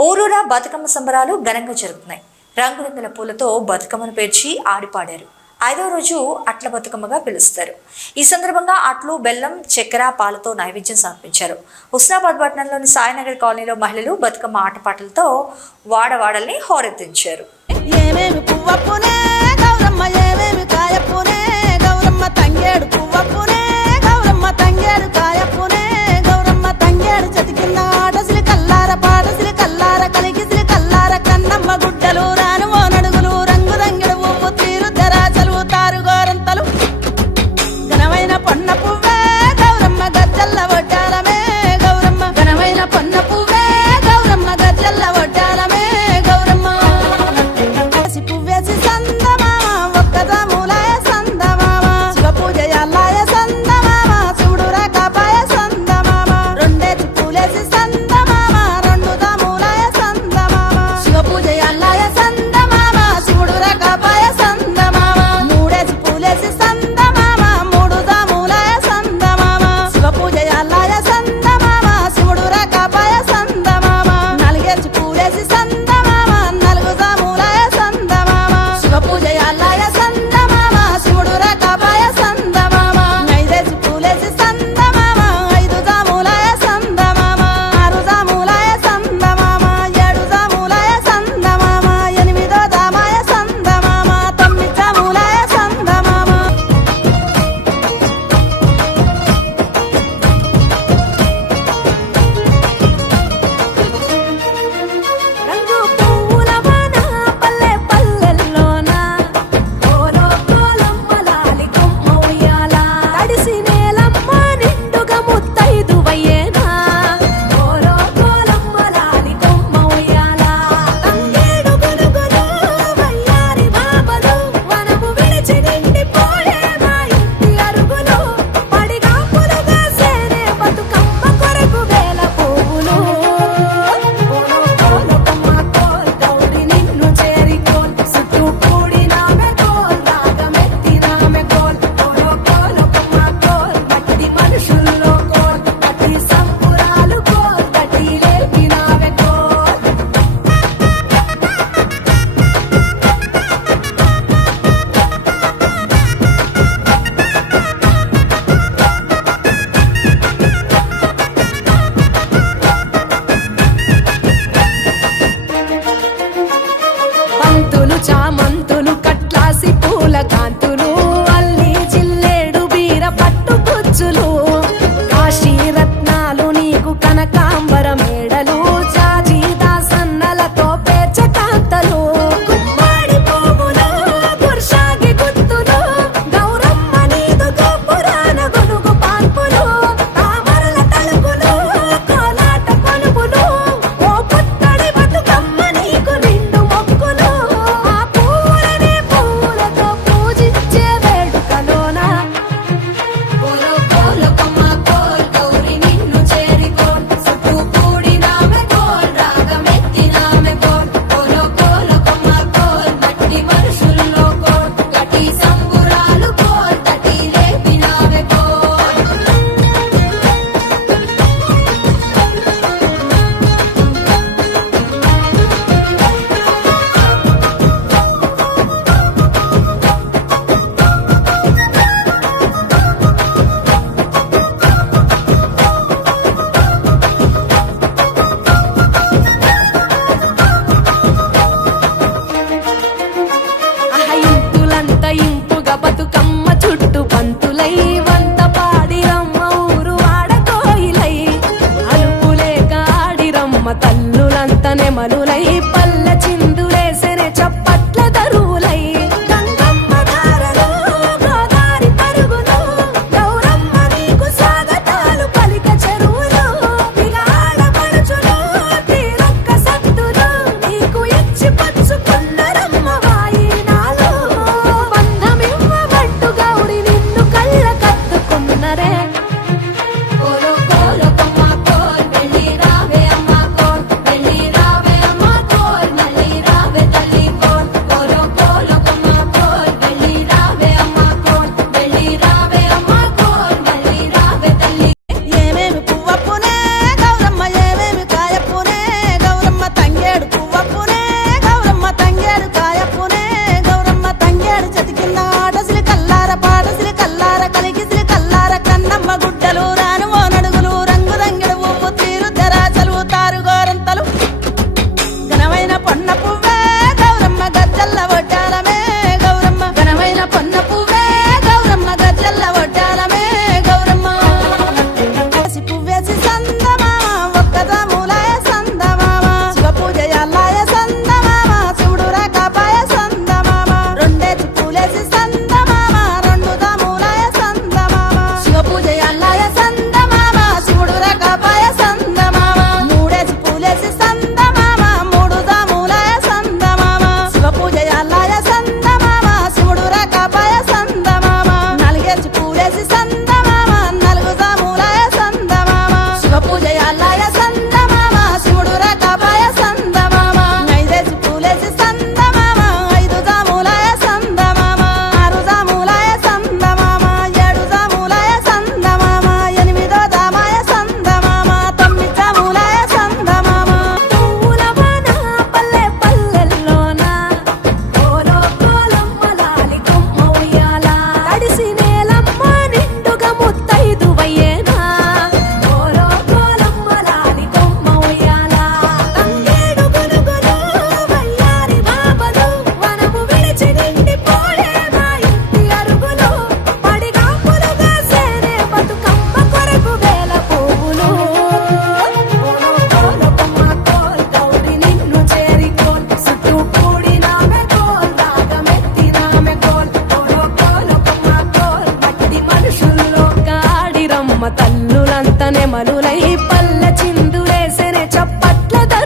ఊరూరా బతుకమ్మ సంబరాలు ఘనంగా జరుగుతున్నాయి. రంగురంగుల పూలతో బతుకమ్మను పేర్చి ఆడిపాడారు. ఐదో రోజు అట్ల బతుకమ్మగా పిలుస్తారు. ఈ సందర్భంగా అట్లు బెల్లం చక్కెర పాలతో నైవేద్యం సమర్పించారు. హుస్నాబాద్ పట్టణంలోని సాయినగర్ కాలనీలో మహిళలు బతుకమ్మ ఆటపాటలతో వాడవాడల్ని హోరెత్తించారు. ఏమేమి పువ్వప్పునే గౌరమ్మ ఏమేమి గౌరమ్మ తంగేడు